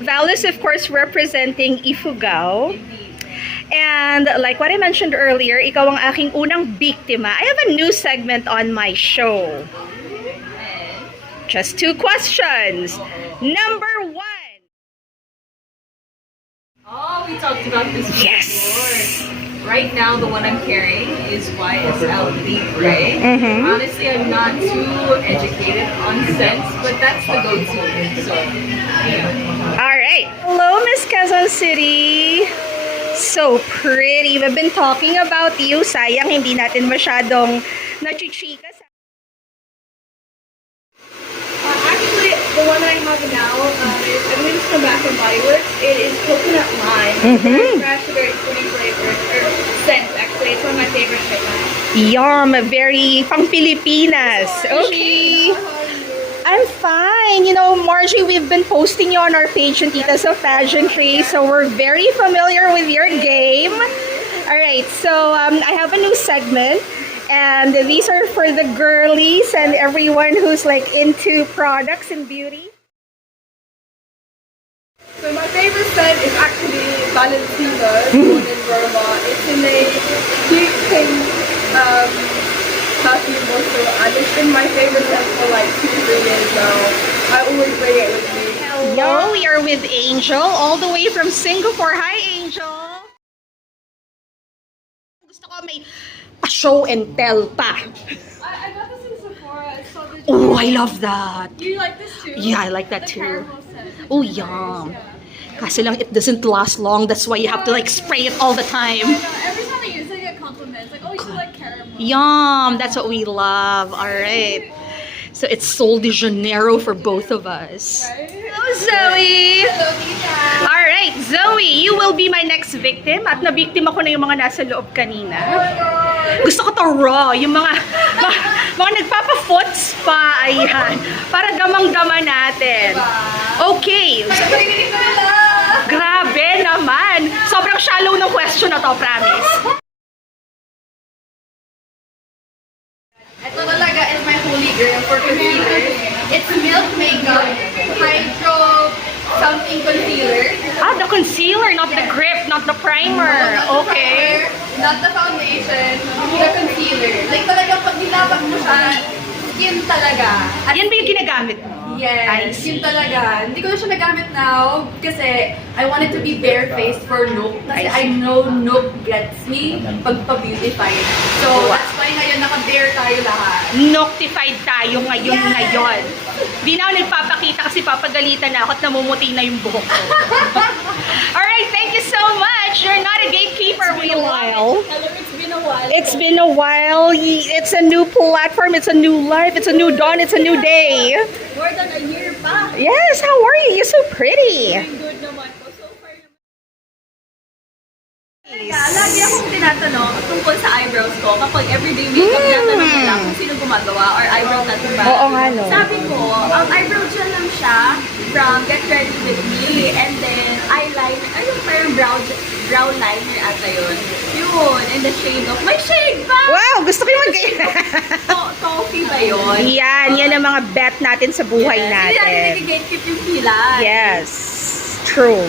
Val is, of course, representing Ifugao. And like what I mentioned earlier, ikaw ang aking unang biktima. I have a new segment on my show. Just 2 questions. Number 1. Oh, we talked about this Yes. before. Right now, the one I'm carrying is YSL Leaf, right? Mhm. Honestly, I'm not too educated on scents, but that's the go-to. So, yeah. Alright. Hello, Miss Quezon City. So pretty. We've been talking about you. Sayang, hindi natin masyadong nachichika. Actually, the one that I have now is, I'm going to come back and Body Works. It is coconut lime. Mhm. Fresh, very fruity flavors, or scent, actually. It's one of my favorites right now. Yum. Very pang Pilipinas. Okay. I'm fine. You know, Margie, we've been posting you on our page in Titas of Pageantry, so we're very familiar with your game. All right, so I have a new segment, and these are for the girlies and everyone who's like into products and beauty. So my favorite scent is actually Balenciaga, Golden Roma. It's in a cute pink perfume also, and it's been my favorite scent for like 2-3 years now. I always bring it with me. Hello, we are with Angel, all the way from Singapore. Hi, Angel! Gusto ko may pa-show and tell pa. I got this in Sephora. It's called the Oh, I love that. You like this too? Yeah, I like that The too. caramel scent. Oh, yum. Kasi lang, it doesn't last long. That's why you have to like spray it all the time. I know, every time I use it, I get compliments. Like, oh, you like caramel. Yum! That's what we love. All right. So it's Sol de Janeiro for both of us. Right? Hello, Zoe! Hello, Tita. All right, Zoe, you will be my next victim. At nabiktima ko na yung mga nasa loob kanina. Gusto ko to raw. Yung mga nagpapa-foots pa. Ayan. Para damang-dama natin. Okay. Grabe naman. Sobrang shallow ng question na to, promise. Ito talaga is my holy grail for concealer. It's Milk Makeup Hydro something concealer. Ah, the concealer, not the grip, not the primer. Okay. Not the foundation, the concealer. Like talagang pag nilabak mo siya, skin talaga. At Yan ba yung ginagamit mo? I yes, see. yun talaga. Hindi ko na siya nagamit now kasi I wanted to be barefaced for Nook. Kasi I know Nook gets me pag pa-beautify. So, that's why ngayon naka-bare tayo lahat. Noctified tayo ngayon. Di na ako nagpapakita kasi papagalitan na ako at namumuti na yung buhok ko. Alright, thank you so much. You're not a gatekeeper. We love it. Hello, it's been a while. It's been a while. It's a new platform. It's a new life. It's a new dawn. It's a new day. More than a year pa. Yes, how are you? You're so pretty. Doing good naman po. So far naman. Lagi akong tinatanong tungkol sa eyebrows ko kapag everyday makeup tinatanong ko lang kung sino gumagawa or eyebrow tattoo ba. Oo nga, no. Sabi ko, eyebrow gel lang siya from Get Ready With Me and then eyeliner, ayun parang brow liner ata yun. Yun, in the shade of, may shade ba? Wow, gusto ko yung Toffee ba yun? yan ang mga bet natin sa buhay Hindi natin natin. nag-gatekeep yung kilay. Yes, true.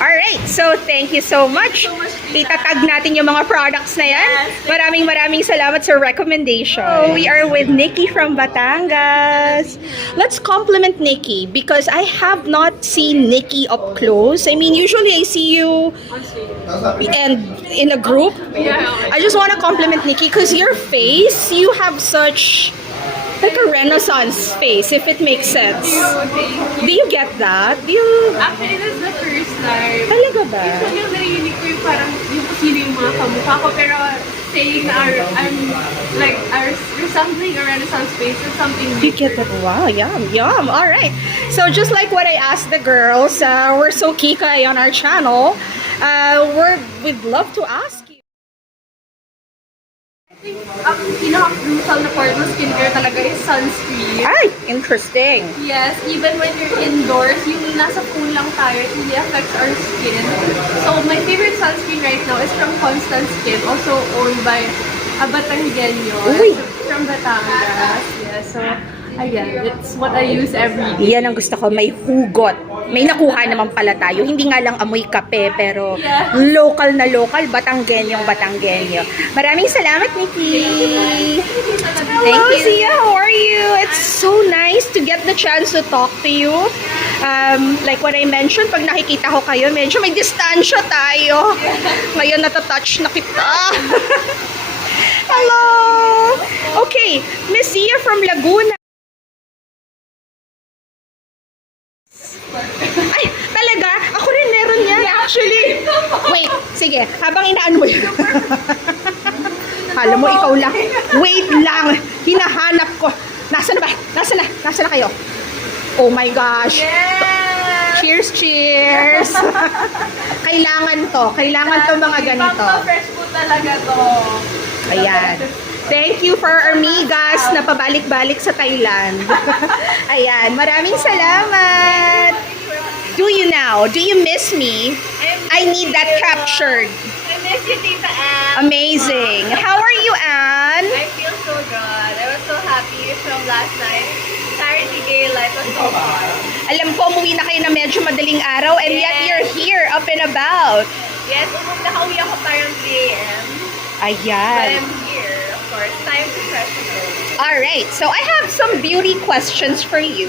Alright, so thank you so much. Thank you so much, Tita. Itatag natin yung mga products na yan. Yes, Maraming salamat sa recommendation. So, we are with Nikki from Batangas. Let's compliment Nikki because I have not seen Nikki up close. I mean, usually I see you and in a group. Yeah. I just want to compliment Nikki because your face, you have such like a renaissance face, if it makes sense. Do you get that? Do you... Actually, this is the first time. Talaga ba? Usually, narinig ko yung parang yung sino yung mga kamukha ko, pero saying na I'm like, resembling a renaissance face is something You get that? Wow, yum. All right. So just like what I asked the girls, we're so kikay on our channel. We'd love to ask you. Ang pinaka-crucial na part ng skincare talaga is sunscreen. Ay, interesting. Yes, even when you're indoors, yung nasa phone lang tayo, it really affects our skin. So, my favorite sunscreen right now is from Constant Skin, also owned by a Batanggenyo. Uy! From Batangas. Yes, so Ayan, it's what I use every day. Yan ang gusto ko, may hugot. May nakuha naman pala tayo. Hindi nga lang amoy kape, pero Yeah. local na local, Batanggenyong Batanggenyo. Maraming salamat, Nikki! Thank you. Sia, how are you? It's so nice to get the chance to talk to you. Like what I mentioned, pag nakikita ko kayo, medyo may distansya tayo. Ngayon natatouch na kita. Hello! Okay, Miss Sia from Laguna. Ay, talaga? Ako rin meron yan, actually. Wait, sige, habang inaano mo yun. Kala mo ikaw lang. Wait lang, hinahanap ko. Nasaan na ba? Nasaan na kayo? Oh my gosh. Cheers, cheers. Kailangan to mga ganito. Fresh po talaga to. Ayan. Thank you for our amigas na pabalik-balik sa Thailand. Ayan, maraming salamat. Do you now? Do you miss me? I need that captured. I miss you, Tita Ann. Amazing. How are you, Anne? I feel so good. I was so happy from last night. Saturday gay life was so fun. Alam ko, umuwi na kayo na medyo madaling araw and yet you're here, up and about. Yes, nakauwi ako parang 3 a.m. But Ayan. I'm here, of course. Time to freshen up. Alright, so I have some beauty questions for you.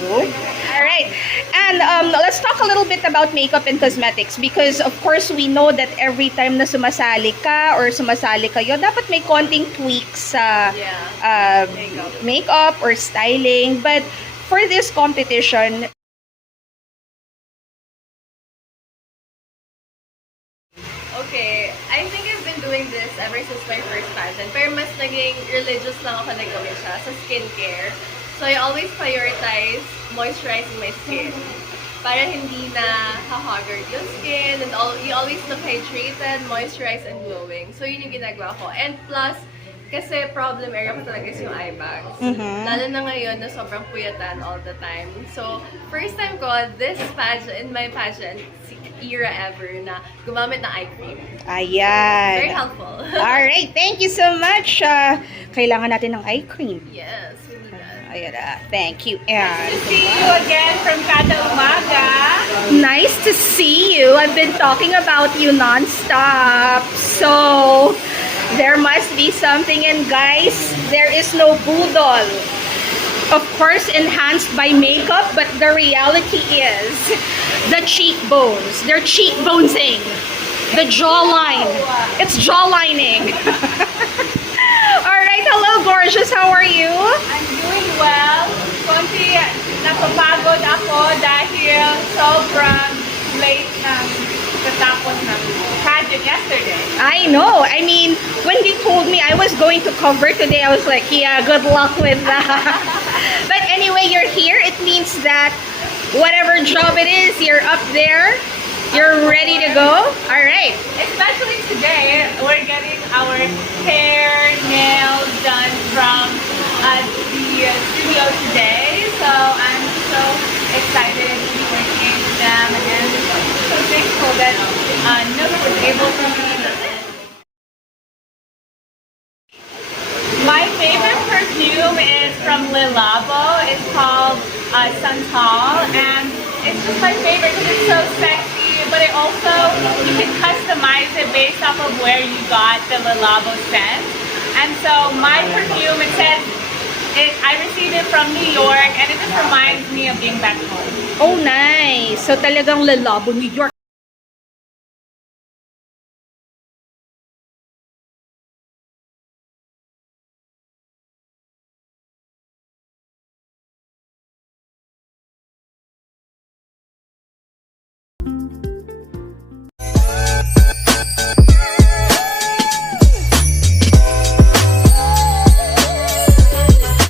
Alright, and let's talk a little bit about makeup and cosmetics because of course we know that every time na sumasali ka or sumasali kayo, dapat may konting tweaks sa makeup or styling. But for this competition, Okay, I think I've been doing this ever since my first pageant. Pero mas naging religious lang ako na gawin siya sa skincare. So I always prioritize moisturizing my skin. Para hindi na hahaggard yung skin and you always look hydrated, moisturized, and glowing. So yun yung ginagawa ko. And plus, kasi problem area ko talaga is yung eye bags. Lalo na ngayon na sobrang puyatan all the time. So, first time ko, this pageant, in my pageant era ever, na gumamit ng eye cream. ayan. Very helpful. Alright, thank you so much. Kailangan natin ng eye cream. Yes, we need that. Ayan, thank you, Anne. See you again from Kada Umaga. Nice to see you. I've been talking about you nonstop. So, there must be something. And guys, there is no budol. Of course, enhanced by makeup, but the reality is the cheekbones. They're cheekbonesing. The jawline. It's jawlining. Alright, hello gorgeous. How are you? I'm doing well. Konti napapagod ako dahil sobrang late ng katapos ng pageant yesterday. I know. I mean, when they told me I was going to cover today, I was like, yeah, good luck with that. But anyway, you're here. It means that whatever job it is, you're up there. You're ready to go. All right. Especially today, we're getting our hair, nails done from the studio today. So I'm so excited to be working with them and so thankful that Nook was able to be My favorite perfume is from Le Labo. It's called Santal, and it's just my favorite because it's so sexy. But it also, you can customize it based off of where you got the Le Labo scent. And so my perfume, it says, I received it from New York, and it just reminds me of being back home. Oh, nice. So talagang Le Labo, New York.